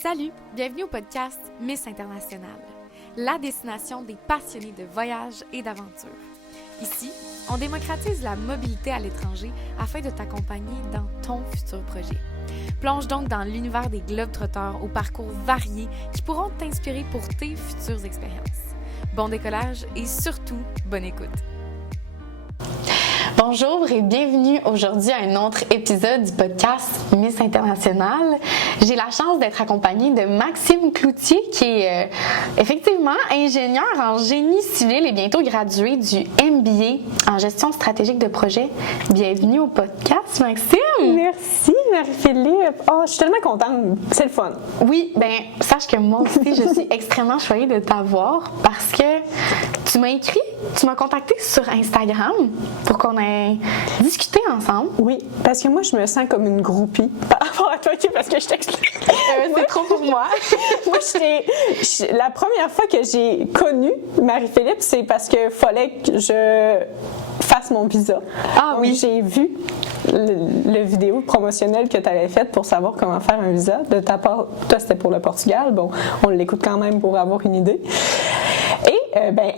Salut, bienvenue au podcast Miss International, la destination des passionnés de voyage et d'aventure. Ici, on démocratise la mobilité à l'étranger afin de t'accompagner dans ton futur projet. Plonge donc dans l'univers des globetrotters aux parcours variés qui pourront t'inspirer pour tes futures expériences. Bon décollage et surtout, bonne écoute! Bonjour et bienvenue aujourd'hui à un autre épisode du podcast Miss International. J'ai la chance d'être accompagnée de Maxime Cloutier qui est effectivement ingénieur en génie civil et bientôt gradué du MBA en gestion stratégique de projet. Bienvenue au podcast, Maxime! Merci Marie-Philippe! Oh, je suis tellement contente, c'est le fun! Oui, sache que moi aussi je suis extrêmement choyée de t'avoir parce que tu m'as écrit, tu m'as contacté sur Instagram pour qu'on ait discuté ensemble. Oui, parce que moi je me sens comme une groupie par rapport à toi, parce que je t'explique. C'est trop pour moi. Moi, la première fois que j'ai connu Marie-Philippe, c'est parce que fallait que je fasse mon visa. Ah donc, oui. J'ai vu le vidéo promotionnelle que tu avais faite pour savoir comment faire un visa. De ta part, toi c'était pour le Portugal. Bon, on l'écoute quand même pour avoir une idée. Et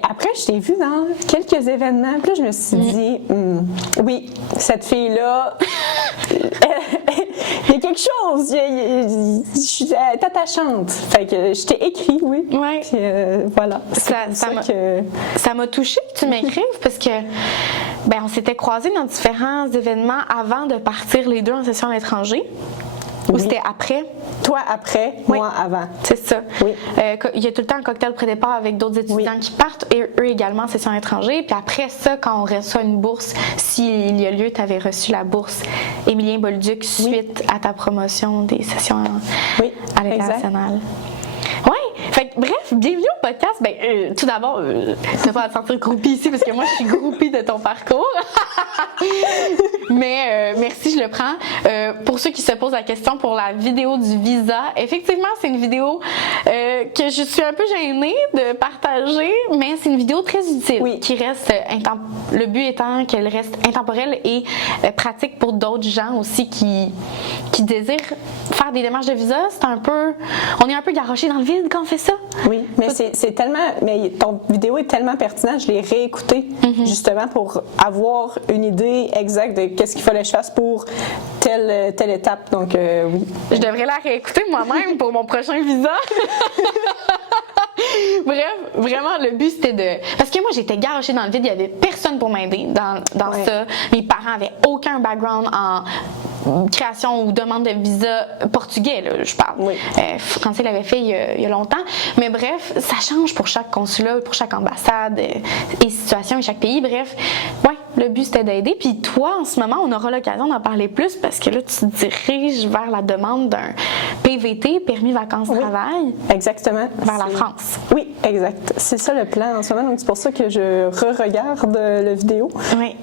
après, je t'ai vu dans quelques événements. Puis là, je me suis dit, oui, cette fille-là, il y a quelque chose. Elle est attachante. Fait que je t'ai écrit, oui. Ouais. Puis voilà. Ça m'a touchée que tu m'écrives parce que on s'était croisés dans différents événements avant de partir les deux en session à l'étranger. Ou c'était après? Toi après, oui. Moi avant. C'est ça. Oui. Il y a tout le temps un cocktail pré-départ avec d'autres étudiants qui partent et eux également en session à l'étranger. Puis après ça, quand on reçoit une bourse, s'il y a lieu, tu avais reçu la bourse Émilien Bolduc suite à ta promotion des sessions à l'international. Oui, fait que, bref, bienvenue au podcast. Tout d'abord, tu vas pas te sentir groupie ici parce que moi je suis groupie de ton parcours. Mais merci, je le prends. Pour ceux qui se posent la question pour la vidéo du visa, effectivement, c'est une vidéo que je suis un peu gênée de partager, mais c'est une vidéo très utile qui reste le but étant qu'elle reste intemporelle et pratique pour d'autres gens aussi qui désirent faire des démarches de visa. On est un peu garoché dans le vide quand on fait ça. Oui, mais c'est tellement... Mais ton vidéo est tellement pertinente, je l'ai réécoutée justement pour avoir une idée exacte de qu'est-ce qu'il fallait que je fasse pour telle étape. Donc, oui. Je devrais la réécouter moi-même pour mon prochain visa. Bref, vraiment, le but c'était de... Parce que moi, j'étais garochée dans le vide, il y avait personne pour m'aider dans ça. Mes parents avaient aucun background en création ou demande de visa portugais, là, je parle. Oui. Français l'avait fait il y a longtemps. Mais bref, ça change pour chaque consulat, pour chaque ambassade et situation et chaque pays. Bref, le but c'était d'aider. Puis toi, en ce moment, on aura l'occasion d'en parler plus parce que là, tu te diriges vers la demande d'un PVT, permis vacances-travail. Exactement. Vers la France. Oui, exact. C'est ça le plan en ce moment. Donc, c'est pour ça que je re-regarde la vidéo. Oui.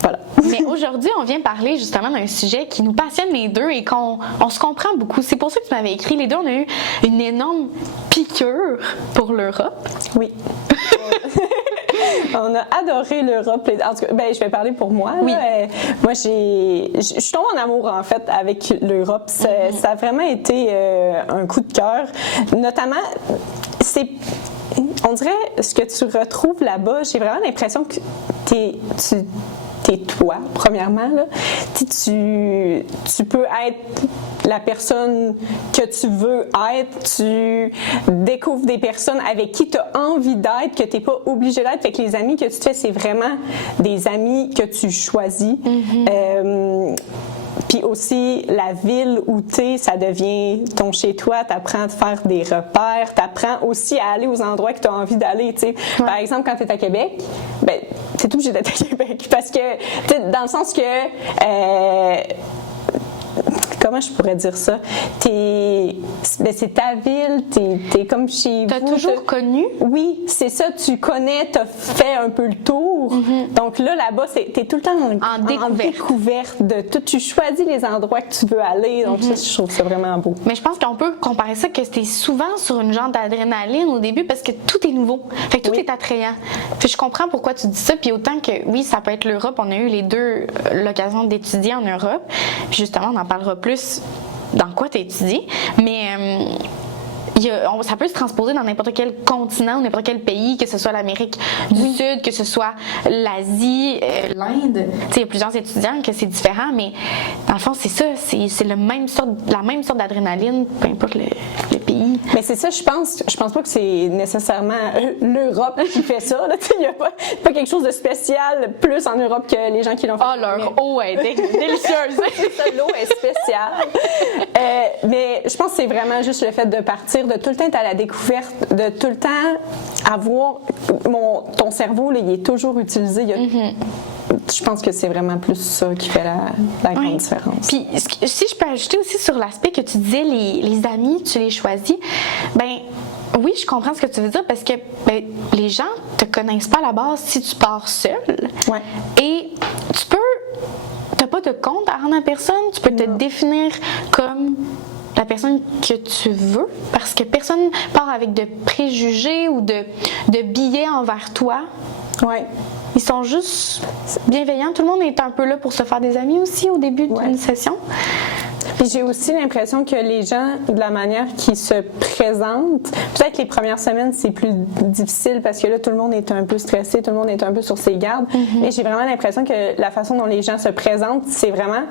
Voilà. Mais aujourd'hui, on vient parler justement d'un sujet qui nous passionne les deux et qu'on se comprend beaucoup. C'est pour ça que tu m'avais écrit. Les deux, on a eu une énorme piqûre pour l'Europe. Oui. On a adoré l'Europe. En tout cas, je vais parler pour moi. Oui. Moi, je suis tombée en amour, en fait, avec l'Europe. Ça a vraiment été un coup de cœur. Notamment, on dirait, ce que tu retrouves là-bas, j'ai vraiment l'impression que t'es toi, premièrement. Là. Tu peux être la personne que tu veux être. Tu découvres des personnes avec qui tu as envie d'être, que tu n'es pas obligé d'être. Fait que les amis que tu te fais, c'est vraiment des amis que tu choisis. Puis aussi, la ville où tu es, ça devient ton chez-toi. Tu apprends à te faire des repères. Tu apprends aussi à aller aux endroits que tu as envie d'aller. Ouais. Par exemple, quand tu es à Québec, tu es obligé d'être à Québec. Parce que, dans le sens que... comment je pourrais dire ça? C'est ta ville, t'es comme chez vous. T'as toujours connu? Oui, c'est ça, tu connais, t'as fait un peu le tour. Donc là-bas, t'es tout le temps en découverte de tout. Tu choisis les endroits que tu veux aller. Donc ça, je trouve ça vraiment beau. Mais je pense qu'on peut comparer ça que c'était souvent sur une genre d'adrénaline au début parce que tout est nouveau. Fait que tout est attrayant. Puis je comprends pourquoi tu dis ça. Puis autant que, oui, ça peut être l'Europe. On a eu les deux l'occasion d'étudier en Europe. Puis justement, on en parlera plus dans quoi tu étudies, mais ça peut se transposer dans n'importe quel continent ou n'importe quel pays, que ce soit l'Amérique du Sud, que ce soit l'Asie, l'Inde. Il y a plusieurs étudiants que c'est différent, mais dans le fond, c'est ça, c'est la même sorte d'adrénaline, peu importe le pays. Mais c'est ça, je pense pas que c'est nécessairement l'Europe qui fait ça. Il n'y a pas quelque chose de spécial plus en Europe que les gens qui l'ont fait. Ah, leur eau est délicieuse! C'est ça, l'eau est spéciale. Mais je pense que c'est vraiment juste le fait de partir, de tout le temps être à la découverte, de tout le temps avoir... ton cerveau, là, il est toujours utilisé. Je pense que c'est vraiment plus ça qui fait la grande différence. Puis, si je peux ajouter aussi sur l'aspect que tu disais, les amis, tu les choisis, ben oui, je comprends ce que tu veux dire parce que les gens te connaissent pas à la base si tu pars seul. Ouais. Et t'as pas de compte à rendre à personne, tu peux te définir comme la personne que tu veux parce que personne part avec de préjugés ou de billets envers toi. Ouais. Ils sont juste bienveillants. Tout le monde est un peu là pour se faire des amis aussi au début d'une session. Puis j'ai aussi l'impression que les gens, de la manière qu'ils se présentent, peut-être que les premières semaines, c'est plus difficile parce que là, tout le monde est un peu stressé, tout le monde est un peu sur ses gardes. Mais j'ai vraiment l'impression que la façon dont les gens se présentent, c'est vraiment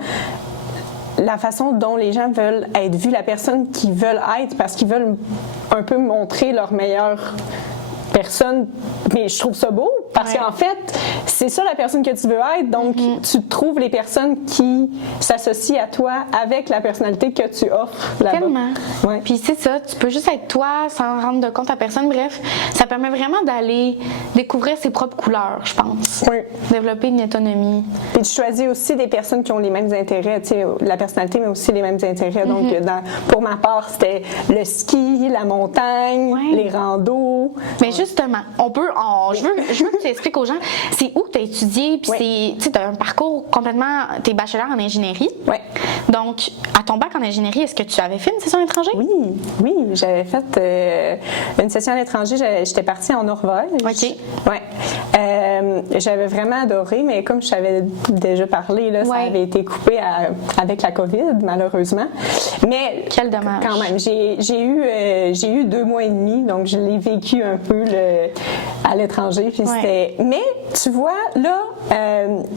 la façon dont les gens veulent être vus, la personne qu'ils veulent être parce qu'ils veulent un peu montrer leur meilleure personne. Mais je trouve ça beau parce qu'en fait, c'est ça la personne que tu veux être. Donc, tu trouves les personnes qui s'associent à toi avec la personnalité que tu offres là-bas. Tellement. Ouais. Puis c'est ça, tu peux juste être toi sans rendre de compte à personne. Bref, ça permet vraiment d'aller découvrir ses propres couleurs, je pense. Oui. Développer une autonomie. Puis tu choisis aussi des personnes qui ont les mêmes intérêts, tu sais, la personnalité, mais aussi les mêmes intérêts. Donc, pour ma part, c'était le ski, la montagne, les randos. Mais justement, je veux que tu expliques aux gens, c'est où tu as étudié, puis tu as un parcours complètement, tu es bachelor en ingénierie. Oui. Donc, à ton bac en ingénierie, est-ce que tu avais fait une session à l'étranger? Oui, j'avais fait une session à l'étranger, j'étais partie en Norvège. OK. Ouais. J'avais vraiment adoré, mais comme je t'avais déjà parlé, là, ça avait été coupé avec la COVID, malheureusement. Mais quel dommage. Quand même, j'ai eu 2 mois et demi, donc je l'ai vécu un peu à l'étranger. Puis mais tu vois, là,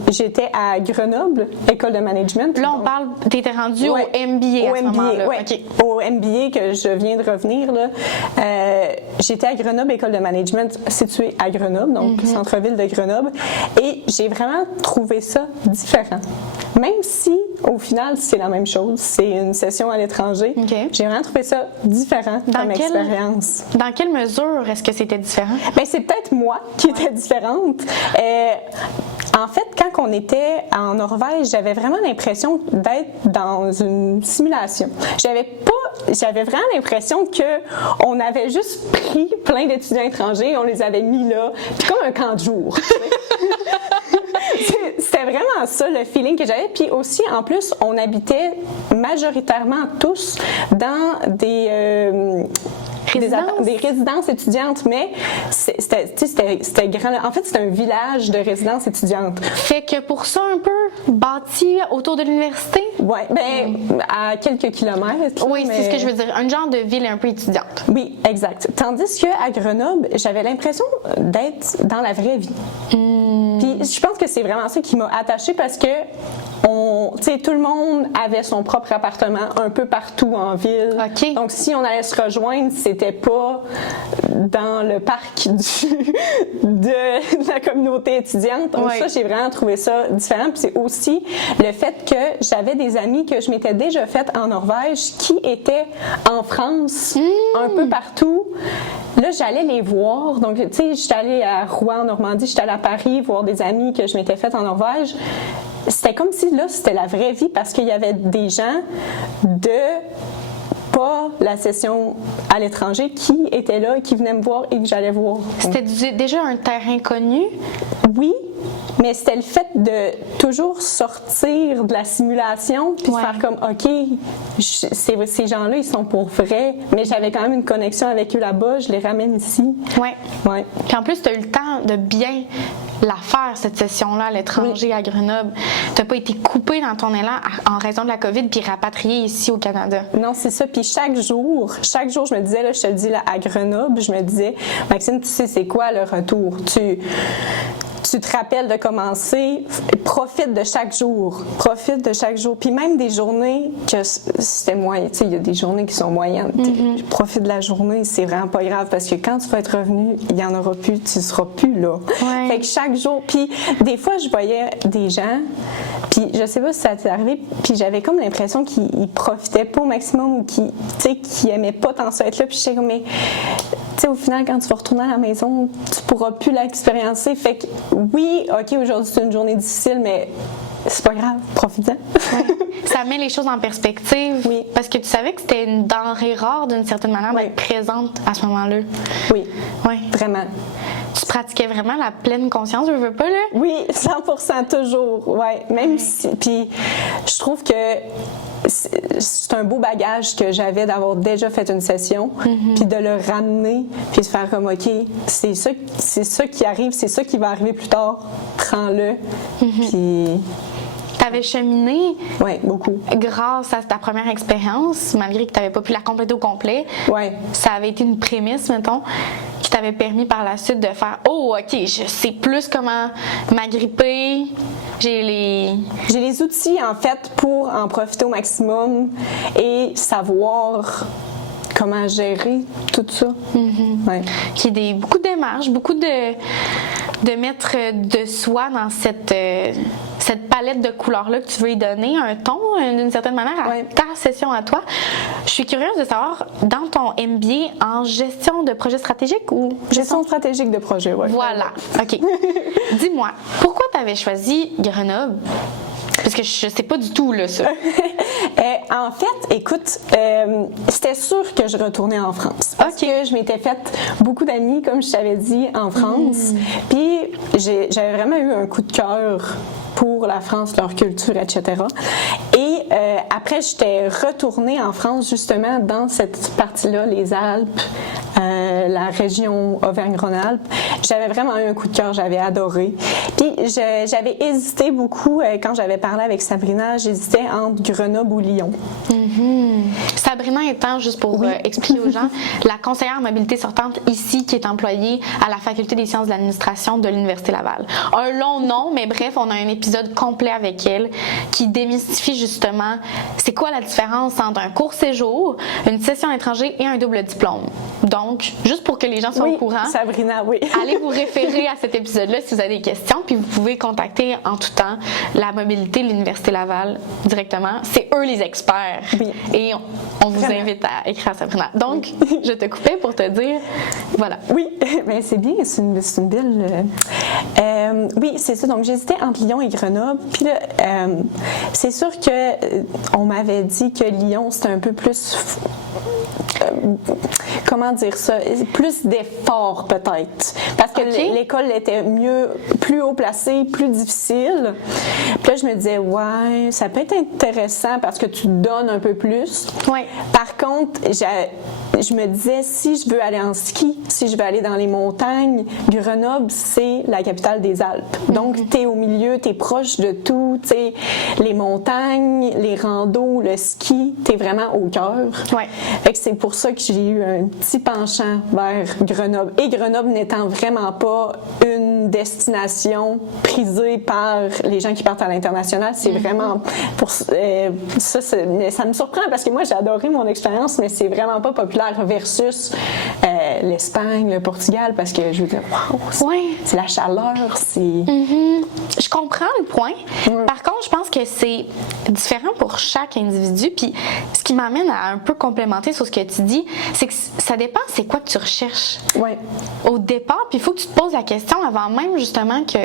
j'étais à Grenoble, école de management. Là, on parle, t'étais rendu au MBA à ce moment-là. Oui, au MBA que je viens de revenir. Là, j'étais à Grenoble, école de management située à Grenoble, donc centre-ville de Grenoble. Et j'ai vraiment trouvé ça différent. Même si, au final, c'est la même chose, c'est une session à l'étranger, j'ai vraiment trouvé ça différent comme expérience. Dans quelle mesure est-ce que c'était différent? Bien, c'est peut-être moi qui étais différente. En fait, quand on était en Norvège, j'avais vraiment l'impression d'être dans une simulation. J'avais vraiment l'impression que on avait juste pris plein d'étudiants étrangers, on les avait mis là, comme un camp de jour. C'était vraiment ça le feeling que j'avais. Puis aussi, en plus, on habitait majoritairement tous dans des résidences étudiantes, mais c'était grand. En fait, c'était un village de résidences étudiantes. Fait que pour ça, un peu bâti autour de l'université? Oui, à quelques kilomètres. Oui, c'est ce que je veux dire. Un genre de ville un peu étudiante. Oui, exact. Tandis qu'à Grenoble, j'avais l'impression d'être dans la vraie vie. Puis je pense que c'est vraiment ça qui m'a attachée parce que tout le monde avait son propre appartement un peu partout en ville. Okay. Donc, si on allait se rejoindre, c'était pas dans le parc de la communauté étudiante. Donc, ça, j'ai vraiment trouvé ça différent. Puis c'est aussi le fait que j'avais des amis que je m'étais déjà fait en Norvège qui étaient en France, un peu partout. Là, j'allais les voir. Donc, tu sais, j'étais allée à Rouen, en Normandie, j'étais allée à Paris voir des amis que je m'étais fait en Norvège. C'était comme si là, c'était la vraie vie parce qu'il y avait des gens de pas la session à l'étranger qui étaient là, qui venaient me voir et que j'allais voir. C'était déjà un terrain connu? Oui, Mais c'était le fait de toujours sortir de la simulation puis de faire comme, OK, ces gens-là, ils sont pour vrai, mais j'avais quand même une connexion avec eux là-bas, je les ramène ici. Ouais. Puis en plus, tu as eu le temps de bien la faire, cette session-là, à l'étranger, à Grenoble. Tu n'as pas été coupé dans ton élan en raison de la COVID puis rapatrié ici au Canada. Non, c'est ça. Puis chaque jour, je me disais, là, je te le dis, là, à Grenoble, je me disais, Maxime, tu sais c'est quoi le retour? Tu te rappelles de commencer, profite de chaque jour. Puis même des journées que c'était moyen, tu sais, il y a des journées qui sont moyennes. Profite de la journée, c'est vraiment pas grave parce que quand tu vas être revenu, il y en aura plus, tu seras plus là. Ouais. Fait que chaque jour, puis des fois, je voyais des gens, puis je sais pas si ça t'est arrivé, puis j'avais comme l'impression qu'ils profitaient pas au maximum ou qu'ils aimaient pas tant ça être là, puis j'étais comme, mais tu sais, au final, quand tu vas retourner à la maison, tu pourras plus l'expériencer. Fait que oui, OK, aujourd'hui, c'est une journée difficile, mais c'est pas grave, profite-en. Ça met les choses en perspective. Oui. Parce que tu savais que c'était une denrée rare, d'une certaine manière, d'être présente à ce moment-là. Oui, vraiment. Tu pratiquais vraiment la pleine conscience, je veux pas, là? Oui, 100% toujours, ouais. Même si... Puis je trouve que c'est un beau bagage que j'avais d'avoir déjà fait une session, puis de le ramener, puis de faire comme, OK, c'est ça qui arrive, c'est ça qui va arriver plus tard, prends-le, puis... T'avais cheminé beaucoup. Grâce à ta première expérience, malgré que tu n'avais pas pu la compléter au complet. Ça avait été une prémisse, mettons, qui t'avait permis par la suite de faire « Oh, OK, je sais plus comment m'agripper. J'ai les outils, en fait, pour en profiter au maximum et savoir comment gérer tout ça. Qui est beaucoup de démarches, beaucoup de mettre de soi dans cette palette de couleurs-là que tu veux y donner un ton, d'une certaine manière, à ta session à toi. Je suis curieuse de savoir, dans ton MBA en gestion de projet stratégique ou... Gestion stratégique de projet, oui. Voilà, OK. Dis-moi, pourquoi tu avais choisi Grenoble? Parce que je sais pas du tout, là, ça. En fait, écoute, c'était sûr que je retournais en France. Parce que je m'étais faite beaucoup d'amis, comme je t'avais dit, en France. Puis, j'avais vraiment eu un coup de cœur pour la France, leur culture, etc. Et après, j'étais retournée en France, justement, dans cette partie-là, les Alpes, la région Auvergne-Rhône-Alpes. J'avais vraiment eu un coup de cœur, j'avais adoré. Puis, j'avais hésité beaucoup, quand j'avais parlé avec Sabrina, j'hésitais entre Grenoble ou Lyon. Sabrina étant, juste pour expliquer aux gens, la conseillère en mobilité sortante ici qui est employée à la Faculté des sciences de l'administration de l'Université Laval. Un long nom, mais bref, on a un épisode complet avec elle qui démystifie justement c'est quoi la différence entre un court séjour, une session à l'étranger et un double diplôme. Donc, juste pour que les gens soient au courant, Sabrina, allez vous référer à cet épisode-là si vous avez des questions, puis vous pouvez contacter en tout temps la mobilité de l'Université Laval directement. C'est eux les experts. Et on vous invite à écrire à Sabrina. Donc, je te coupais pour te dire, voilà. Oui, mais c'est bien, c'est une belle... oui, c'est ça. Donc, j'hésitais entre Lyon et Grenoble. Puis là, c'est sûr que on m'avait dit que Lyon, c'était un peu plus... comment dire ça? Plus d'efforts, peut-être. Parce que l'école était plus haut placée, plus difficile. Puis là, je me disais, ouais, ça peut être intéressant parce que tu donnes un peu plus. Par contre, je me disais, si je veux aller en ski, si je veux aller dans les montagnes, Grenoble, c'est la capitale des Alpes. Donc, t'es au milieu, t'es proche de tout, tu sais, les montagnes, les randos, le ski, t'es vraiment au cœur. Fait que c'est pour ça que j'ai eu un petit penchant vers Grenoble. Et Grenoble n'étant vraiment pas une destination prisée par les gens qui partent à l'international, c'est vraiment pour ça me surprend parce que moi j'ai adoré mon expérience, mais c'est vraiment pas populaire versus l'Espagne, le Portugal, parce que je veux dire, wow, c'est la chaleur, c'est... Je comprends le point. Par contre, je pense que c'est différent pour chaque individu. Puis, ce qui m'amène à un peu complémenter sur ce que tu dis, c'est que ça dépend c'est quoi que tu recherches au départ. Puis, il faut que tu te poses la question avant même, justement, que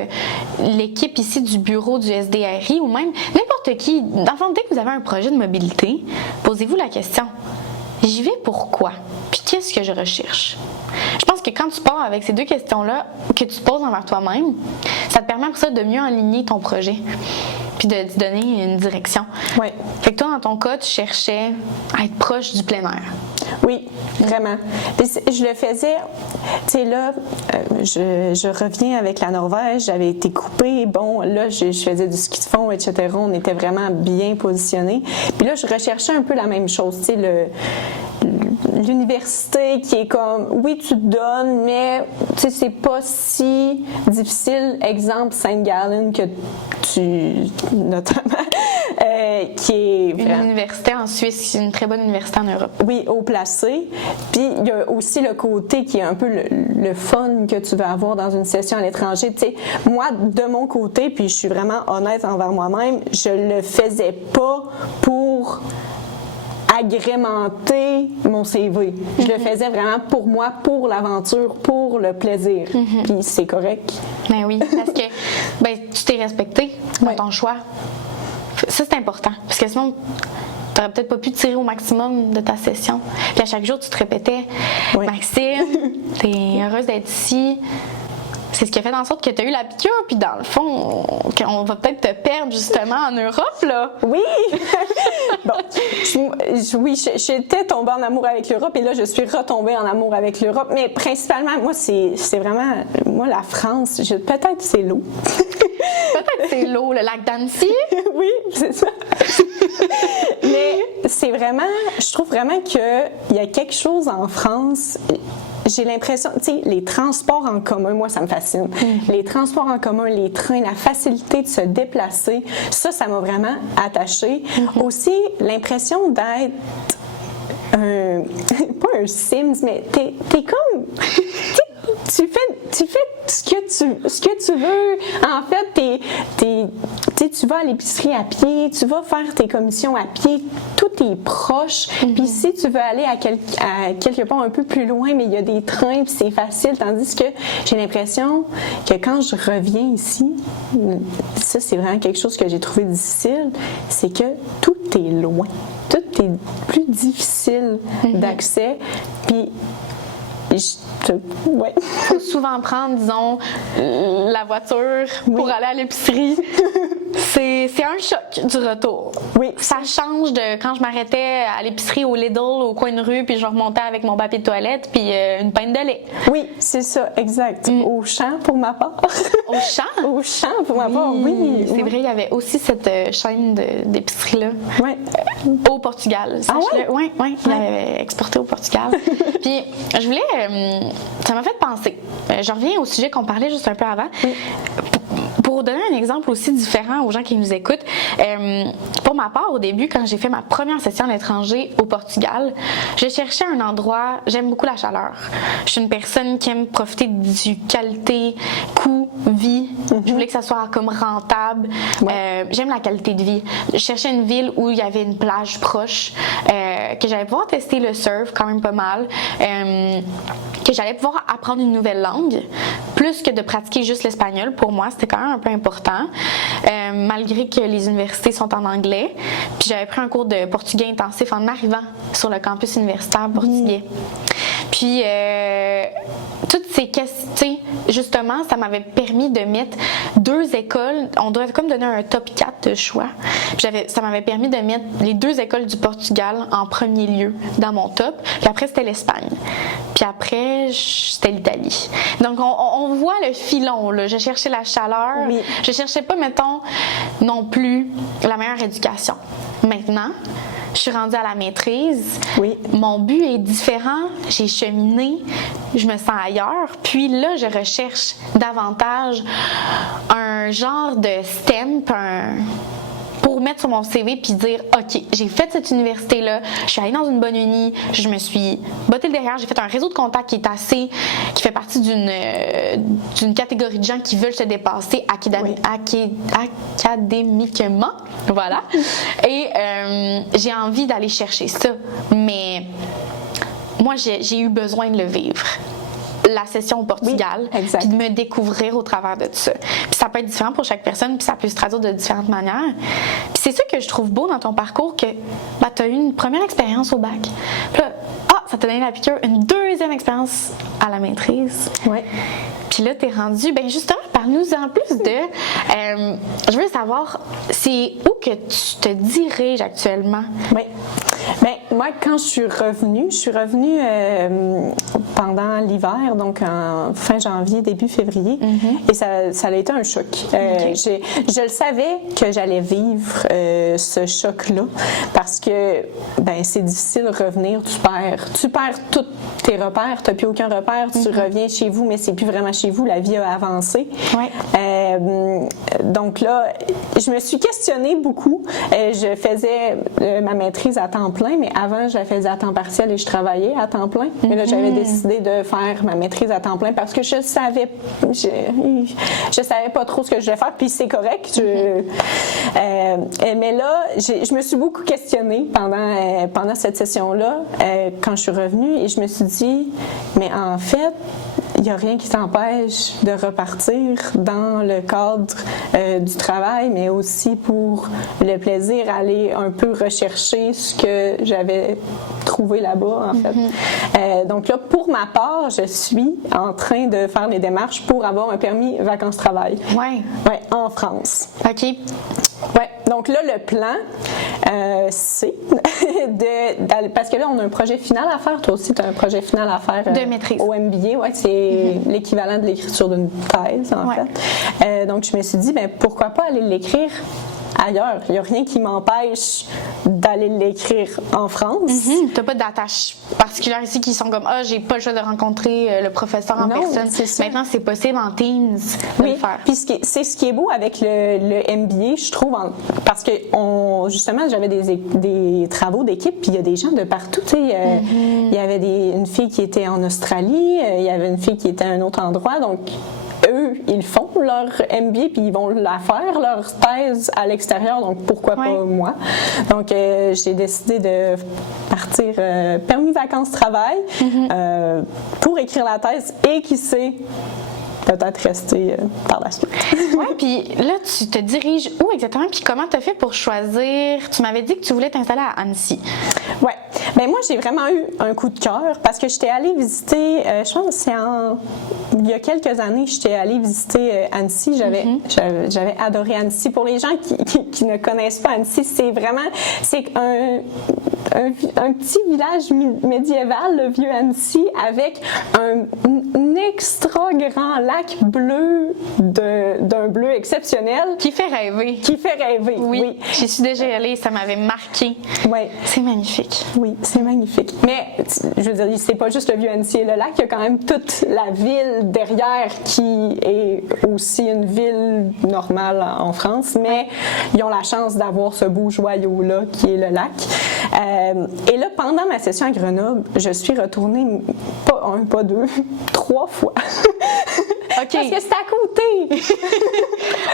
l'équipe ici du bureau du SDRI ou même n'importe qui, dans le fond, dès que vous avez un projet de mobilité, posez-vous la question. J'y vais pourquoi? Puis qu'est-ce que je recherche? Je pense que quand tu pars avec ces deux questions-là que tu te poses envers toi-même, ça te permet pour ça de mieux aligner ton projet puis de te donner une direction. Oui. Fait que toi, dans ton cas, tu cherchais à être proche du plein air. Oui, vraiment. Puis je le faisais, tu sais, là, je reviens avec la Norvège, j'avais été coupée, bon, là, je faisais du ski de fond, etc., on était vraiment bien positionnés. Puis là, je recherchais un peu la même chose, tu sais, l'université qui est comme, oui, tu te donnes, mais tu sais, c'est pas si difficile. Exemple, Saint-Gallen, que notamment, qui est une université en Suisse, une très bonne université en Europe. Oui, haut placé. Puis il y a aussi le côté qui est un peu le fun que tu vas avoir dans une session à l'étranger. Tu sais, moi, de mon côté, puis je suis vraiment honnête envers moi-même, je le faisais pas pour agrémenter mon CV. Je le faisais vraiment pour moi, pour l'aventure, pour le plaisir. Puis c'est correct. Ben oui, parce que tu t'es respecté dans ton choix. Ça, c'est important. Parce que sinon, tu n'aurais peut-être pas pu tirer au maximum de ta session. Puis à chaque jour, tu te répétais, Maxime, tu es heureuse d'être ici. C'est ce qui a fait en sorte que tu as eu la piqûre, puis dans le fond, qu'on va peut-être te perdre justement en Europe, là. Oui! Bon, j'étais tombée en amour avec l'Europe et là, je suis retombée en amour avec l'Europe. Mais principalement, moi, c'est vraiment, moi, la France, peut-être c'est l'eau. Peut-être c'est l'eau, le lac d'Annecy. Oui, c'est ça. Mais c'est vraiment, je trouve vraiment qu'il y a quelque chose en France. J'ai l'impression, tu sais, les transports en commun, moi, ça me fascine. Les transports en commun, les trains, la facilité de se déplacer, ça m'a vraiment attachée. Aussi, l'impression d'être pas un Sims, mais t'es comme... Tu fais ce que tu veux. En fait, tu vas à l'épicerie à pied, tu vas faire tes commissions à pied, tout est proche. Puis si tu veux aller à quelque part un peu plus loin, mais il y a des trains, puis c'est facile. Tandis que j'ai l'impression que quand je reviens ici, ça c'est vraiment quelque chose que j'ai trouvé difficile, c'est que tout est loin. Tout est plus difficile d'accès. Puis faut souvent prendre, disons, la voiture pour aller à l'épicerie. C'est un choc du retour. Oui. Ça change de quand je m'arrêtais à l'épicerie au Lidl, au coin de rue, puis je remontais avec mon papier de toilette, puis une pinte de lait. Oui, c'est ça, exact. Au champ, pour ma part. Au champ? Au champ, pour ma part, oui. C'est vrai, il y avait aussi cette chaîne d'épicerie-là. Oui. Au Portugal. Ah ouais? Oui, il l'avait exporté au Portugal. Puis, je voulais... ça m'a fait penser. Je reviens au sujet qu'on parlait juste un peu avant. Pour donner un exemple aussi différent aux gens qui nous écoutent, pour ma part, au début, quand j'ai fait ma première session à l'étranger au Portugal, je cherchais un endroit, j'aime beaucoup la chaleur. Je suis une personne qui aime profiter du qualité, coût, vie. Je voulais que ça soit comme rentable. J'aime la qualité de vie. Je cherchais une ville où il y avait une plage proche, que j'allais pouvoir tester le surf quand même pas mal, que j'allais pouvoir apprendre une nouvelle langue, plus que de pratiquer juste l'espagnol. Pour moi, c'était quand même un peu important, malgré que les universités sont en anglais. Puis j'avais pris un cours de portugais intensif en arrivant sur le campus universitaire portugais. Puis toutes ces questions, justement, ça m'avait permis de mettre 2 écoles. On doit comme donner un top 4 de choix. Puis ça m'avait permis de mettre les 2 écoles du Portugal en premier lieu dans mon top. Puis après, c'était l'Espagne. Puis après, c'était l'Italie. Donc, on voit le filon, là. Je cherchais la chaleur. Oui. Je cherchais pas, mettons, non plus la meilleure éducation. Maintenant, je suis rendue à la maîtrise. Oui. Mon but est différent. J'ai cheminé. Je me sens ailleurs. Puis là, je recherche davantage un genre de stamp, pour mettre sur mon CV puis dire OK, j'ai fait cette université-là, je suis allée dans une bonne uni, je me suis bottée le derrière, j'ai fait un réseau de contacts qui fait partie d'une catégorie de gens qui veulent se dépasser académiquement. Voilà. Et j'ai envie d'aller chercher ça. Mais moi, j'ai eu besoin de le vivre. la session au Portugal, Oui, exact. puis de me découvrir au travers de tout ça. Puis ça peut être différent pour chaque personne, puis ça peut se traduire de différentes manières. Puis c'est ça que je trouve beau dans ton parcours, que tu as eu une première expérience au bac. Puis là, ça t'a donné la piqûre, une deuxième expérience à la maîtrise. Oui. Puis là, t'es rendu, ben justement, parle-nous en plus de, je veux savoir, c'est où que tu te diriges actuellement? Oui. Bien, moi, quand je suis revenue pendant l'hiver, donc en fin janvier, début février, et ça a été un choc. Je le savais que j'allais vivre ce choc-là, parce que c'est difficile de revenir, tu perds tous tes repères, tu n'as plus aucun repère, tu reviens chez vous, mais c'est plus vraiment chez vous, la vie a avancé. Ouais. Donc là, je me suis questionnée beaucoup. Je faisais ma maîtrise à temps plein, mais avant, je la faisais à temps partiel et je travaillais à temps plein. Mais là, j'avais décidé de faire ma maîtrise à temps plein parce que je savais pas trop ce que je devais faire, puis c'est correct. Mais là, je me suis beaucoup questionnée pendant cette session-là, quand je suis revenue, et je me suis dit, mais en fait, il n'y a rien qui t'empêche de repartir dans le cadre du travail, mais aussi pour le plaisir, aller un peu rechercher ce que j'avais trouvé là-bas, en fait. Donc là, pour ma part, je suis en train de faire les démarches pour avoir un permis vacances-travail. Ouais. Ouais, en France. OK. Ouais. Donc là, le plan, c'est parce que là, on a un projet final à faire. Toi aussi, tu as un projet final à faire de maîtrise. Au MBA. Ouais, c'est l'équivalent de l'écriture d'une thèse, en fait. Donc, je me suis dit, pourquoi pas aller l'écrire ailleurs? Il n'y a rien qui m'empêche d'aller l'écrire en France. Tu n'as pas d'attache particulière ici qui sont comme j'ai pas le choix de rencontrer le professeur en personne. Maintenant, c'est possible en Teams de le faire. Puis c'est ce qui est beau avec le MBA, je trouve, parce que justement, j'avais des travaux d'équipe, puis il y a des gens de partout. Il y avait une fille qui était en Australie, il y avait une fille qui était à un autre endroit, donc eux, ils font leur MBA puis ils vont la faire, leur thèse à l'extérieur, donc pourquoi pas moi? Donc, j'ai décidé de partir permis vacances-travail pour écrire la thèse et qui sait, peut-être rester par la suite. Oui, puis là, tu te diriges où exactement? Puis comment tu as fait pour choisir? Tu m'avais dit que tu voulais t'installer à Annecy. Oui. Bien, moi, j'ai vraiment eu un coup de cœur parce que j'étais allée visiter, je pense que c'est il y a quelques années, j'étais allée visiter Annecy. J'avais adoré Annecy. Pour les gens qui ne connaissent pas Annecy, c'est un petit village médiéval, le vieux Annecy, avec un extra grand lac bleu d'un bleu exceptionnel. Qui fait rêver. Oui. J'y suis déjà allée, ça m'avait marqué. Oui. C'est magnifique. Oui, c'est magnifique. Mais, je veux dire, c'est pas juste le vieux Annecy et le lac, il y a quand même toute la ville derrière qui est aussi une ville normale en France, mais ils ont la chance d'avoir ce beau joyau-là qui est le lac. Et là, pendant ma session à Grenoble, je suis retournée, pas un, pas deux, 3 fois. OK. Parce que c'est à côté.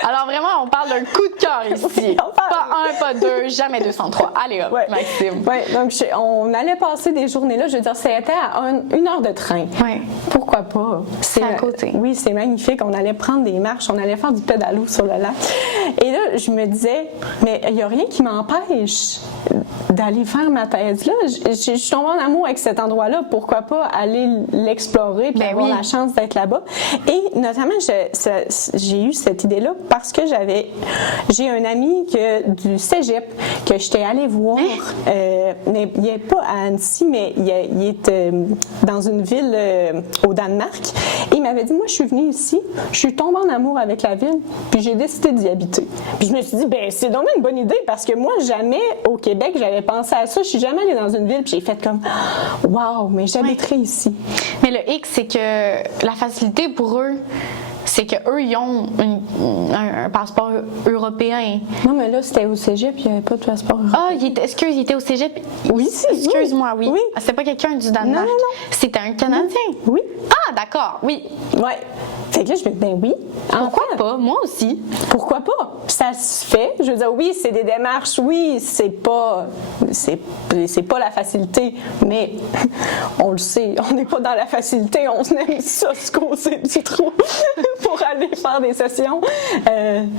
Alors vraiment, on parle d'un coup de cœur ici. Pas un, pas deux, jamais 203. Allez hop, Maxime. Oui, donc on allait passer des journées là. Je veux dire, c'était à 1 heure de train. Oui. Pourquoi pas? C'est à côté. Oui, c'est magnifique. On allait prendre des marches, on allait faire du pédalo sur le lac. Et là, je me disais, mais il n'y a rien qui m'empêche d'aller faire ma thèse là. Je suis tombée en amour avec cet endroit-là. Pourquoi pas aller l'explorer puis avoir la chance d'être là-bas? Et notamment, j'ai eu cette idée-là parce que j'ai un ami du cégep que j'étais allée voir. Mais il n'est pas à Annecy, mais il est dans une ville au Danemark. Et il m'avait dit, moi, je suis venue ici, je suis tombée en amour avec la ville, puis j'ai décidé d'y habiter. Puis je me suis dit, c'est vraiment une bonne idée parce que moi, jamais au Québec, j'avais pensé à ça. Je suis jamais allée dans une ville, puis j'ai fait comme, wow, mais j'habiterai ici. Mais le hic, c'est que la facilité pour eux, c'est qu'eux, ils ont un passeport européen. Non, mais là, c'était au cégep, il n'y avait pas de passeport européen. Ah, il était au cégep? Oui, Excuse-moi, oui. Oui. Ah, c'est pas quelqu'un du Danemark. Non. C'était un Canadien? Oui. Ah, d'accord, oui. Ouais. Fait que là, je me dis, ben oui. Pourquoi pas? Moi aussi. Pourquoi pas? Ça se fait. Je veux dire, oui, c'est des démarches, oui, c'est pas la facilité, mais on le sait, on n'est pas dans la facilité, on aime ça se causer du trou pour aller faire des sessions.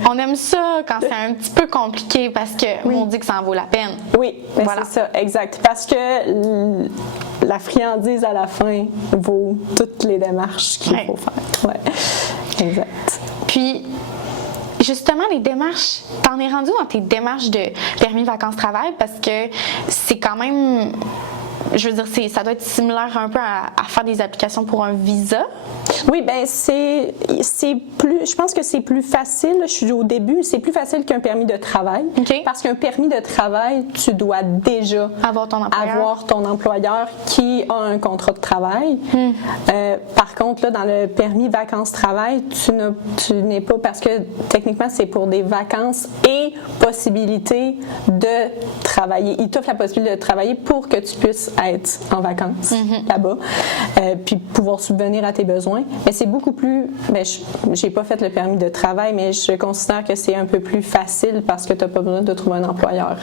On aime ça quand c'est un petit peu compliqué parce qu'on dit que ça en vaut la peine. Oui, ben voilà. C'est ça, exact. Parce que la friandise à la fin vaut toutes les démarches qu'il faut faire. Ouais, exact. Puis, justement, les démarches, t'en es rendu dans tes démarches de permis vacances-travail parce que c'est quand même, je veux dire, ça doit être similaire un peu à faire des applications pour un visa. Oui, ben c'est plus, je pense que c'est plus facile, je suis au début, c'est plus facile qu'un permis de travail. Okay. Parce qu'un permis de travail, tu dois déjà avoir ton employeur qui a un contrat de travail. Par contre, là, dans le permis vacances-travail, tu n'es pas, parce que techniquement, c'est pour des vacances et possibilité de travailler. Il t'offre la possibilité de travailler pour que tu puisses être en vacances là-bas, puis pouvoir subvenir à tes besoins. Mais c'est beaucoup plus... Ben, j'ai pas fait le permis de travail, mais je considère que c'est un peu plus facile parce que tu n'as pas besoin de trouver un employeur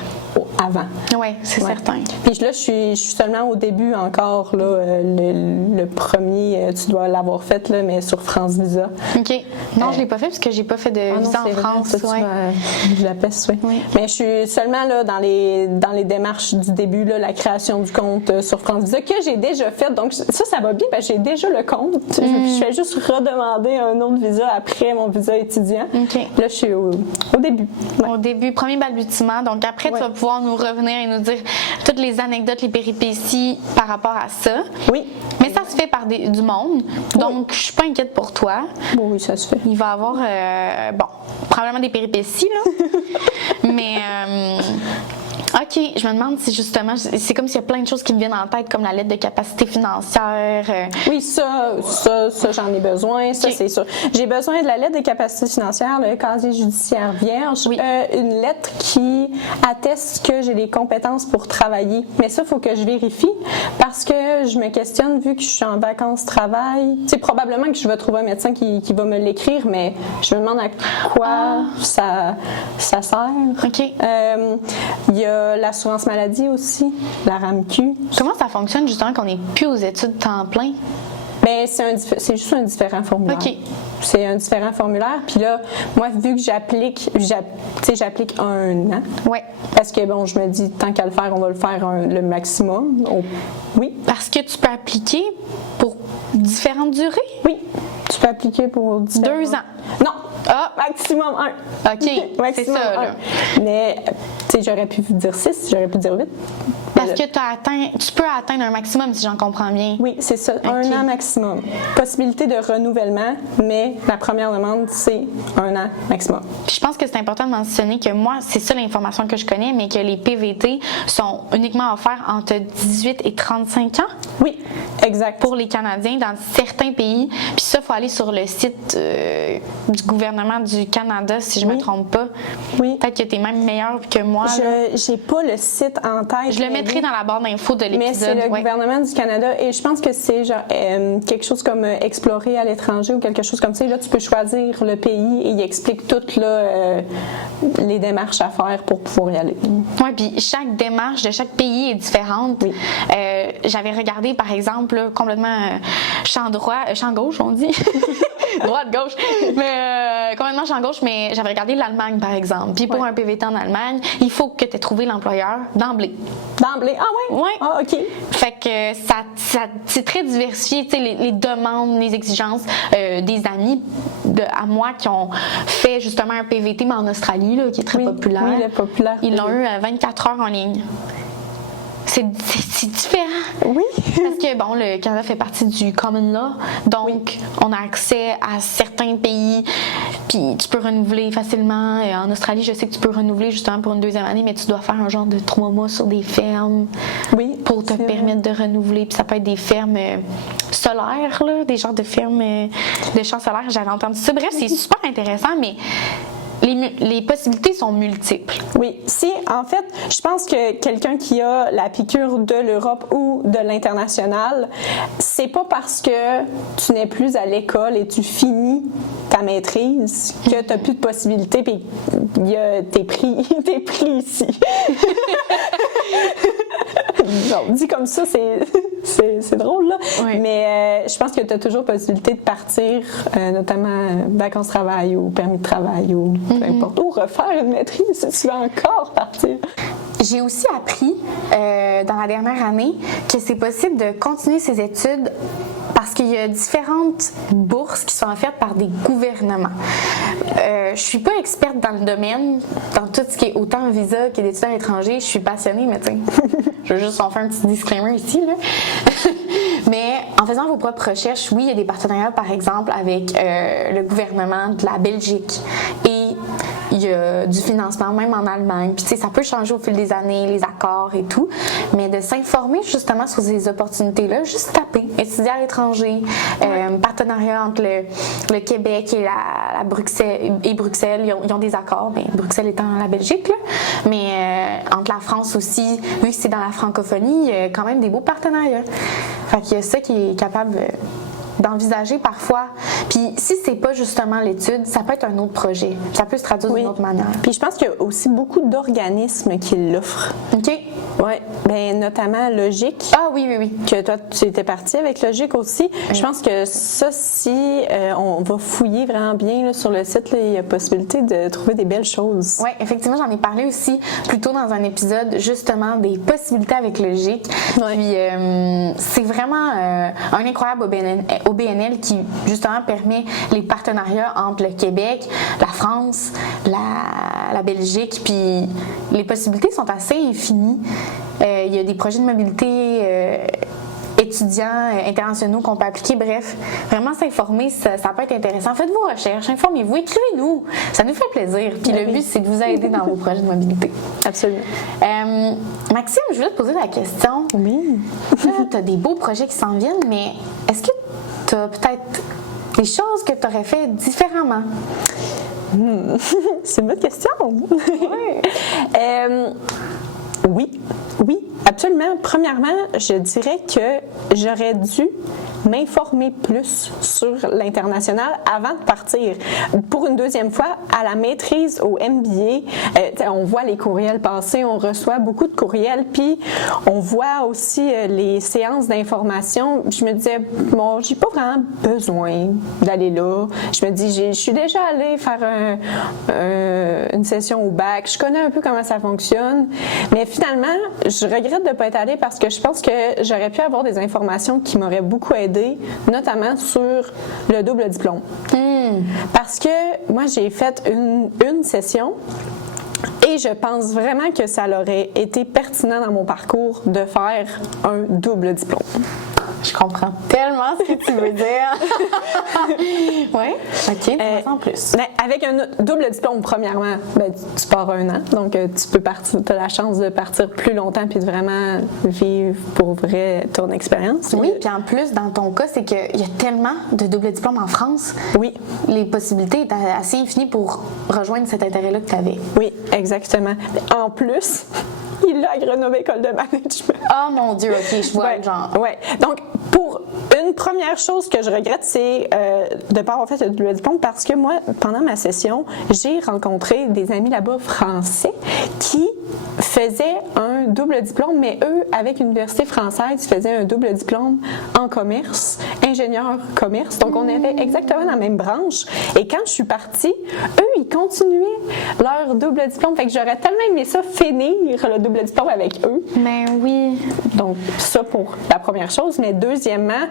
avant. Oui, c'est certain. Puis là, je suis seulement au début encore, là, le premier, tu dois l'avoir fait, là, mais sur France Visa. OK. Non, je l'ai pas fait parce que j'ai pas fait de visa en France. Je la peste, oui. Mais je suis seulement là dans les démarches du début, là, la création du compte sur France Visa, que j'ai déjà fait. Donc ça va bien, parce que j'ai déjà le compte. Je fais juste redemander un autre visa après mon visa étudiant. Okay. Là, je suis au début. Au début, premier balbutiement. Donc après, tu vas pouvoir nous revenir et nous dire toutes les anecdotes, les péripéties par rapport à ça. Oui. Mais ça se fait par du monde. Donc, je suis pas inquiète pour toi. Bon, oui, ça se fait. Il va y avoir, probablement des péripéties, là. Mais... OK, je me demande si justement, c'est comme s'il y a plein de choses qui me viennent en tête, comme la lettre de capacité financière. Oui, ça j'en ai besoin, ça c'est sûr. J'ai besoin de la lettre de capacité financière, le casier judiciaire vierge, une lettre qui atteste que j'ai les compétences pour travailler. Mais ça, il faut que je vérifie parce que je me questionne, vu que je suis en vacances-travail, c'est probablement que je vais trouver un médecin qui va me l'écrire, mais je me demande à quoi ça sert. OK. Il y a l'assurance maladie aussi, la RAMQ. Comment ça fonctionne justement qu'on n'est plus aux études temps plein? Bien, c'est juste un différent formulaire. OK. C'est un différent formulaire. Puis là, moi, vu que j'applique un an. Oui. Parce que, bon, je me dis, tant qu'à le faire, on va le faire le maximum. Oui. Parce que tu peux appliquer pour différentes durées? Oui. Tu peux appliquer pour 2 ans? Non. Ah, maximum 1. OK, c'est ça, là. Mais, tu sais, j'aurais pu dire 6, j'aurais pu dire 8. Parce que tu peux atteindre un maximum, si j'en comprends bien. Oui, c'est ça. Okay. 1 an maximum. Possibilité de renouvellement, mais la première demande, c'est 1 an maximum. Puis je pense que c'est important de mentionner que moi, c'est ça l'information que je connais, mais que les PVT sont uniquement offerts entre 18 et 35 ans. Oui, exact. Pour les Canadiens dans certains pays. Puis ça, il faut aller sur le site du gouvernement du Canada, si je ne me trompe pas. Oui. Peut-être que tu es même meilleur que moi. Je n'ai pas le site en tête. Je le mettrai dans la barre d'infos de l'épisode. Mais c'est le gouvernement du Canada et je pense que c'est genre quelque chose comme explorer à l'étranger ou quelque chose comme ça. Et là, tu peux choisir le pays et il explique toutes les démarches à faire pour pouvoir y aller. Oui, puis chaque démarche de chaque pays est différente. Oui. J'avais regardé, par exemple, là, complètement champ gauche, on dit. Droite, gauche. Mais complètement champ gauche, mais j'avais regardé l'Allemagne, par exemple. Puis pour un PVT en Allemagne, il faut que tu aies trouvé l'employeur d'emblée. D'emblée? Ah oui? Oui. Ah, OK. Fait que c'est très diversifié, tu sais, les demandes, les exigences des amis à moi qui ont fait justement un PVT, mais en Australie, là, qui est très populaire. Oui, il est populaire. Ils l'ont eu 24 heures en ligne. C'est différent. Oui. Parce que, bon, le Canada fait partie du Common Law, donc on a accès à certains pays Puis tu peux renouveler facilement. En Australie, je sais que tu peux renouveler justement pour une deuxième année, mais tu dois faire un genre de 3 mois sur des fermes pour te permettre de renouveler. Puis ça peut être des fermes solaires, là, des genres de fermes de champs solaires. J'avais entendu ça. Bref, c'est super intéressant, mais les possibilités sont multiples. Oui, si en fait, je pense que quelqu'un qui a la piqûre de l'Europe ou de l'international, c'est pas parce que tu n'es plus à l'école et tu finis ta maîtrise que tu n'as plus de possibilités puis t'es pris ici. Non, dit comme ça, c'est drôle, là. Oui. Mais je pense que tu as toujours possibilité de partir, notamment vacances-travail ou permis de travail ou peu importe, ou refaire une maîtrise si tu veux encore partir. J'ai aussi appris dans la dernière année que c'est possible de continuer ses études parce qu'il y a différentes bourses qui sont offertes par des gouvernements. Je suis pas experte dans le domaine, dans tout ce qui est autant visa que d'études à l'étranger. Je suis passionnée, mais tu sais, je veux juste faire un petit disclaimer ici, là. Mais en faisant vos propres recherches, oui, il y a des partenariats, par exemple, avec le gouvernement de la Belgique et il y a du financement même en Allemagne. Puis tu sais, ça peut changer au fil des années, les accords et tout. Mais de s'informer justement sur ces opportunités-là, juste taper, étudier à l'étranger, partenariat entre le Québec et la Bruxelles, ils ont des accords, bien, Bruxelles étant la Belgique, là. Mais entre la France aussi, vu que c'est dans la francophonie, il y a quand même des beaux partenariats. Fait qu'il y a ça qui est capable d'envisager parfois. Puis si c'est pas justement l'étude, ça peut être un autre projet. Ça peut se traduire d'une autre manière. Puis je pense qu'il y a aussi beaucoup d'organismes qui l'offrent. OK. Oui, bien notamment Logique. Ah oui. Que toi, tu étais partie avec Logique aussi. Oui. Je pense que ça, si on va fouiller vraiment bien là, sur le site, là, il y a possibilité de trouver des belles choses. Oui, effectivement, j'en ai parlé aussi plus tôt dans un épisode, justement, des possibilités avec Logique. Ouais. Puis c'est vraiment un incroyable OBNL qui, justement, permet les partenariats entre le Québec, la France, la Belgique, puis les possibilités sont assez infinies. Il y a des projets de mobilité étudiants internationaux qu'on peut appliquer. Bref, vraiment s'informer, ça peut être intéressant. Faites vos recherches, informez-vous, écrivez-nous. Ça nous fait plaisir. Puis le but, c'est de vous aider dans vos projets de mobilité. Absolument. Maxime, je voulais te poser la question. Oui. Tu as des beaux projets qui s'en viennent, mais est-ce que tu as peut-être des choses que tu aurais fait différemment? C'est une bonne question. Oui, absolument. Premièrement, je dirais que j'aurais dû m'informer plus sur l'international avant de partir. Pour une deuxième fois, à la maîtrise au MBA, on voit les courriels passer, on reçoit beaucoup de courriels, puis on voit aussi les séances d'information. Je me disais, bon, j'ai pas vraiment besoin d'aller là. Je me dis, je suis déjà allée faire une session au bac, je connais un peu comment ça fonctionne, mais finalement, je regrette de ne pas être allée parce que je pense que j'aurais pu avoir des informations qui m'auraient beaucoup aidée, notamment sur le double diplôme. Parce que moi, j'ai fait une session et je pense vraiment que ça aurait été pertinent dans mon parcours de faire un double diplôme. Je comprends tellement ce que tu veux dire. Oui, OK, dis-moi en plus. Avec un double diplôme, premièrement, tu pars 1 an, donc tu peux partir, tu as la chance de partir plus longtemps puis de vraiment vivre pour vrai ton expérience. Oui, puis en plus, dans ton cas, c'est qu'il y a tellement de double diplôme en France. Oui. Les possibilités étaient assez infinies pour rejoindre cet intérêt-là que tu avais. Oui, exactement. En plus, il a à Grenoble École de Management. Oh mon Dieu, OK, je vois le genre. Oui. Donc, pour une première chose que je regrette, c'est de ne pas avoir fait le double diplôme parce que moi, pendant ma session, j'ai rencontré des amis là-bas français qui faisaient un double diplôme, mais eux, avec l'université française, ils faisaient un double diplôme en commerce, ingénieur commerce. Donc, on avait exactement la même branche. Et quand je suis partie, eux, ils continuaient leur double diplôme. Fait que j'aurais tellement aimé ça finir le double diplôme avec eux. Ben oui. Donc, ça pour la première chose. Mais deuxièmement,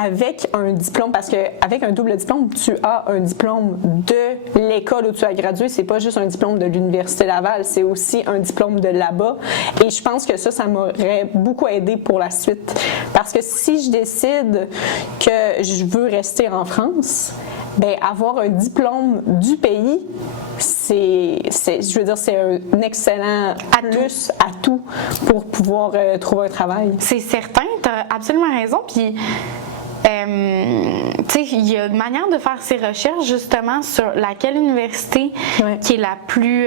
avec un diplôme, parce qu'avec un double diplôme, tu as un diplôme de l'école où tu as gradué. C'est pas juste un diplôme de l'Université Laval, c'est aussi un diplôme de là-bas. Et je pense que ça m'aurait beaucoup aidé pour la suite. Parce que si je décide que je veux rester en France, ben avoir un diplôme du pays, je veux dire, c'est un excellent atout pour pouvoir trouver un travail. C'est certain, tu as absolument raison. Puis, tu sais, il y a une manière de faire ses recherches justement sur laquelle université qui est la plus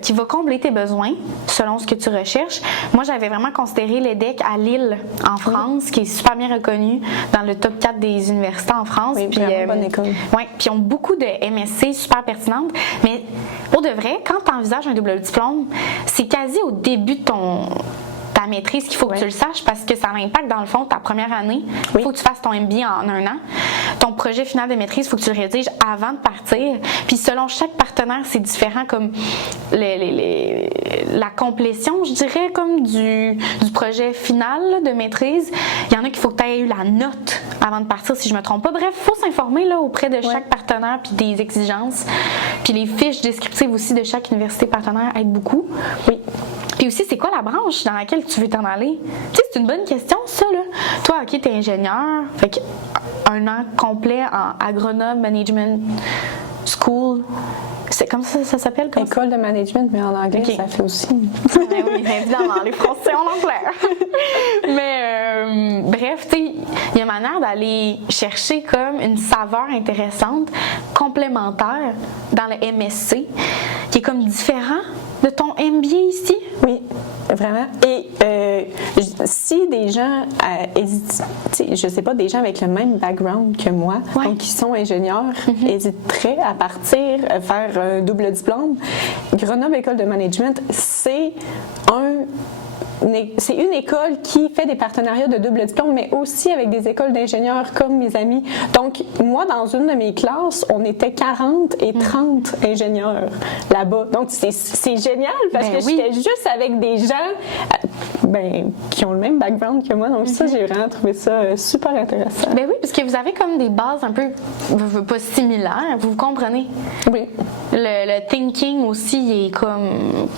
qui va combler tes besoins selon ce que tu recherches. Moi, j'avais vraiment considéré l'EDEC à Lille, en France, qui est super bien reconnue dans le top 4 des universités en France. Oui, puis bonne école. Oui, puis ils ont beaucoup de MSC super pertinentes. Mais pour de vrai, quand tu envisages un double diplôme, c'est quasi au début de ta maîtrise qu'il faut que tu le saches parce que ça a un impact dans le fond ta première année. Il faut que tu fasses ton MBA en 1 an. Ton projet final de maîtrise, il faut que tu le rédiges avant de partir. Puis selon chaque partenaire, c'est différent comme la complétion, je dirais, comme du projet final là, de maîtrise. Il y en a qu'il faut que tu aies eu la note avant de partir, si je me trompe pas. Bref, il faut s'informer là, auprès de chaque partenaire puis des exigences. Puis les fiches descriptives aussi de chaque université partenaire aident beaucoup. Oui. Puis aussi, c'est quoi la branche dans laquelle tu veux t'en aller? Tu sais, c'est une bonne question, ça, là. Toi, OK, t'es ingénieur, fait que 1 an complet à Grenoble Management School. C'est comme ça s'appelle? Comme École de management, mais en anglais, ça fait aussi. Oui, évidemment, les Français en anglais. Mais bref, tu sais, il y a une manière d'aller chercher comme une saveur intéressante, complémentaire dans le MSC, qui est comme différent de ton MBA ici. Oui, vraiment. Et si des gens hésitent, je sais pas, des gens avec le même background que moi, donc qui sont ingénieurs, hésiteraient à partir faire un double diplôme, Grenoble École de Management, c'est une école qui fait des partenariats de double diplôme, mais aussi avec des écoles d'ingénieurs comme mes amis. Donc, moi, dans une de mes classes, on était 40 et 30 ingénieurs là-bas. Donc, c'est génial parce que j'étais juste avec des gens qui ont le même background que moi. Donc, ça, j'ai vraiment trouvé ça super intéressant. Ben oui, parce que vous avez comme des bases un peu pas similaires, vous comprenez? Oui. Le thinking aussi, il est comme...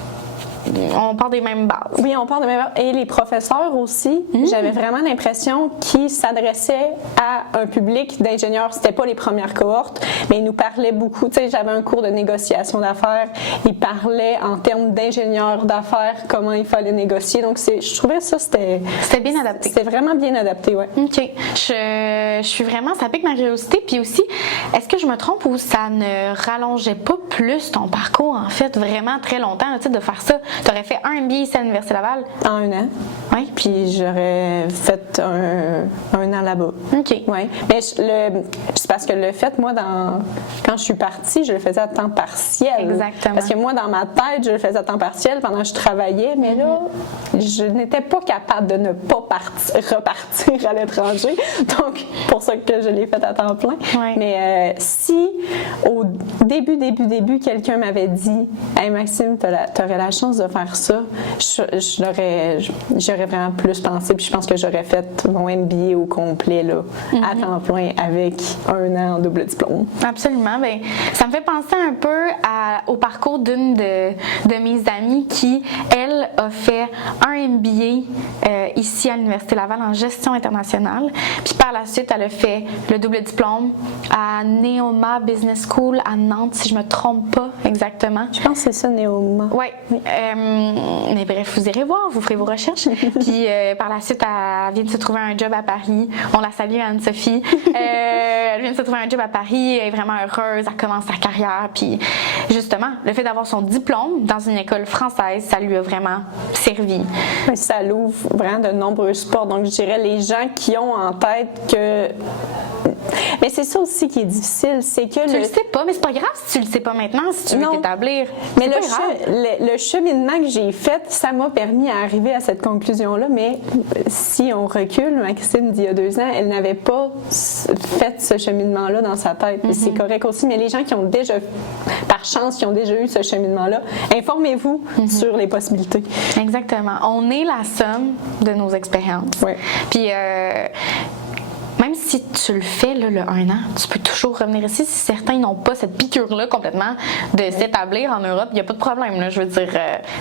On part des mêmes bases. Oui, on part des mêmes bases. Et les professeurs aussi, j'avais vraiment l'impression qu'ils s'adressaient à un public d'ingénieurs. C'était pas les premières cohortes, mais ils nous parlaient beaucoup. Tu sais, j'avais un cours de négociation d'affaires. Ils parlaient en termes d'ingénieurs d'affaires, comment il fallait négocier. Donc, je trouvais ça, c'était bien adapté. C'était vraiment bien adapté, oui. OK. Je suis vraiment, ça pique ma curiosité. Puis aussi, est-ce que je me trompe ou ça ne rallongeait pas plus ton parcours, en fait, vraiment très longtemps, tu sais, de faire ça? Tu aurais fait un MBA ici à l'Université Laval? En 1 an. Oui. Puis j'aurais fait un an là-bas. OK. Oui. Mais c'est parce que le fait, moi, quand je suis partie, je le faisais à temps partiel. Exactement. Parce que moi, dans ma tête, je le faisais à temps partiel pendant que je travaillais, mais là, je n'étais pas capable de ne pas repartir à l'étranger. Donc, pour ça que je l'ai fait à temps plein. Ouais. Mais si, au début, quelqu'un m'avait dit « Hey Maxime, t'aurais la chance de faire ça », j'aurais vraiment plus pensé, puis je pense que j'aurais fait mon MBA au complet là, à temps plein avec 1 an en double diplôme. Absolument. Bien, ça me fait penser un peu au parcours d'une de mes amies qui, elle, a fait un MBA ici à l'Université Laval en gestion internationale. Puis par la suite, elle a fait le double diplôme à Neoma Business School à Nantes, si je me trompe pas exactement. Je pense que c'est ça, Neoma. Oui. Mais bref, vous irez voir, vous ferez vos recherches. Puis par la suite, elle vient de se trouver un job à Paris. On la salue, Anne-Sophie. Elle vient de se trouver un job à Paris. Elle est vraiment heureuse. Elle commence sa carrière. Puis justement, le fait d'avoir son diplôme dans une école française, ça lui a vraiment servi. Oui, ça l'ouvre vraiment de nombreuses portes. Donc, je dirais les gens qui ont en tête que... Mais c'est ça aussi qui est difficile, c'est que... Tu le sais pas, mais c'est pas grave si tu le sais pas maintenant, si tu veux t'établir. Mais le cheminement que j'ai fait, ça m'a permis d'arriver à cette conclusion-là, mais si on recule, Maxime, d'il y a 2 ans, elle n'avait pas fait ce cheminement-là dans sa tête. C'est correct aussi, mais les gens qui ont déjà, par chance, qui ont déjà eu ce cheminement-là, informez-vous sur les possibilités. Exactement. On est la somme de nos expériences. Oui. Puis... même si tu le fais, là, le 1 an, tu peux toujours revenir ici. Si certains n'ont pas cette piqûre-là complètement de s'établir en Europe, il n'y a pas de problème. Là. Je veux dire,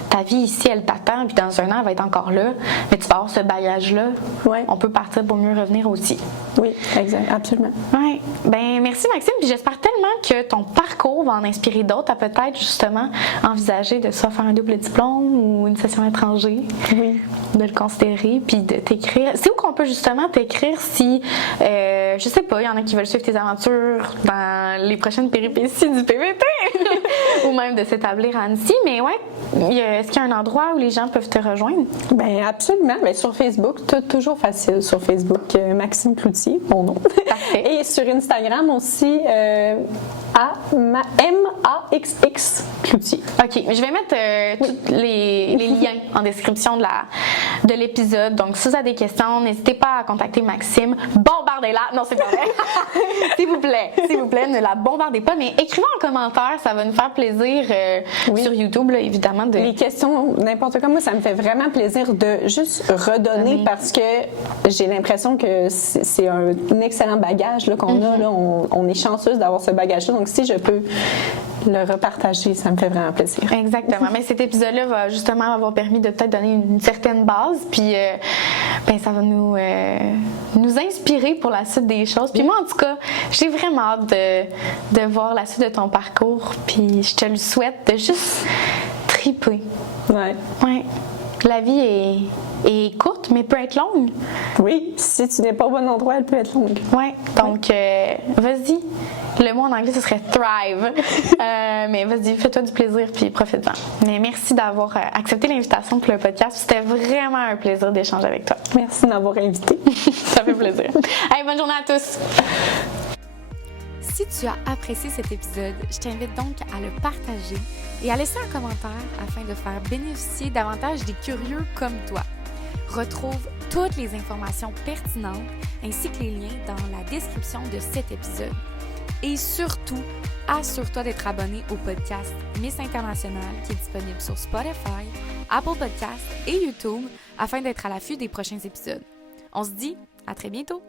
ta vie ici, elle t'attend, puis dans 1 an, elle va être encore là. Mais tu vas avoir ce bagage-là. Ouais. On peut partir pour mieux revenir aussi. Oui, exact, absolument. Oui. Ben merci Maxime, puis j'espère tellement que ton parcours va en inspirer d'autres à peut-être justement envisager de soit faire un double diplôme ou une session étranger. Oui. De le considérer, puis de t'écrire. C'est où qu'on peut justement t'écrire si, je sais pas, il y en a qui veulent suivre tes aventures dans les prochaines péripéties du PVT ou même de s'établir à Annecy, mais ouais, est-ce qu'il y a un endroit où les gens peuvent te rejoindre? Bien, absolument. Bien, sur Facebook, toujours facile sur Facebook, Maxime Cloutier, mon nom. Parfait. Et sur Instagram aussi, MAXX Cloutier. OK, je vais mettre tous les liens en description de l'épisode. Donc, si vous avez des questions, n'hésitez pas à contacter Maxime. Bombardez-la! Non, c'est pas vrai. S'il vous plaît, ne la bombardez pas, mais écrivez en commentaire, ça va nous faire plaisir sur YouTube, là, évidemment. Les questions, n'importe quoi, moi, ça me fait vraiment plaisir de juste redonner parce que j'ai l'impression que c'est un excellent bagage là, qu'on a. Là. On est chanceuse d'avoir ce bagage-là. Donc, si je peux le repartager, ça me fait vraiment plaisir. Exactement. Mais cet épisode-là va justement avoir permis de peut-être donner une certaine base, puis ça va nous inspirer pour la suite des choses. Puis moi, en tout cas, j'ai vraiment hâte de voir la suite de ton parcours, puis je te le souhaite de juste triper. Ouais. Ouais. La vie est courte, mais peut être longue. Oui, si tu n'es pas au bon endroit, elle peut être longue. Ouais. Donc, vas-y. Le mot en anglais, ce serait thrive. Mais vas-y, fais-toi du plaisir puis profite-en. Mais merci d'avoir accepté l'invitation pour le podcast. C'était vraiment un plaisir d'échanger avec toi. Merci de m'avoir invitée. Ça fait plaisir. Hey, bonne journée à tous. Si tu as apprécié cet épisode, je t'invite donc à le partager et à laisser un commentaire afin de faire bénéficier davantage des curieux comme toi. Retrouve toutes les informations pertinentes ainsi que les liens dans la description de cet épisode. Et surtout, assure-toi d'être abonné au podcast Miss International qui est disponible sur Spotify, Apple Podcasts et YouTube afin d'être à l'affût des prochains épisodes. On se dit à très bientôt!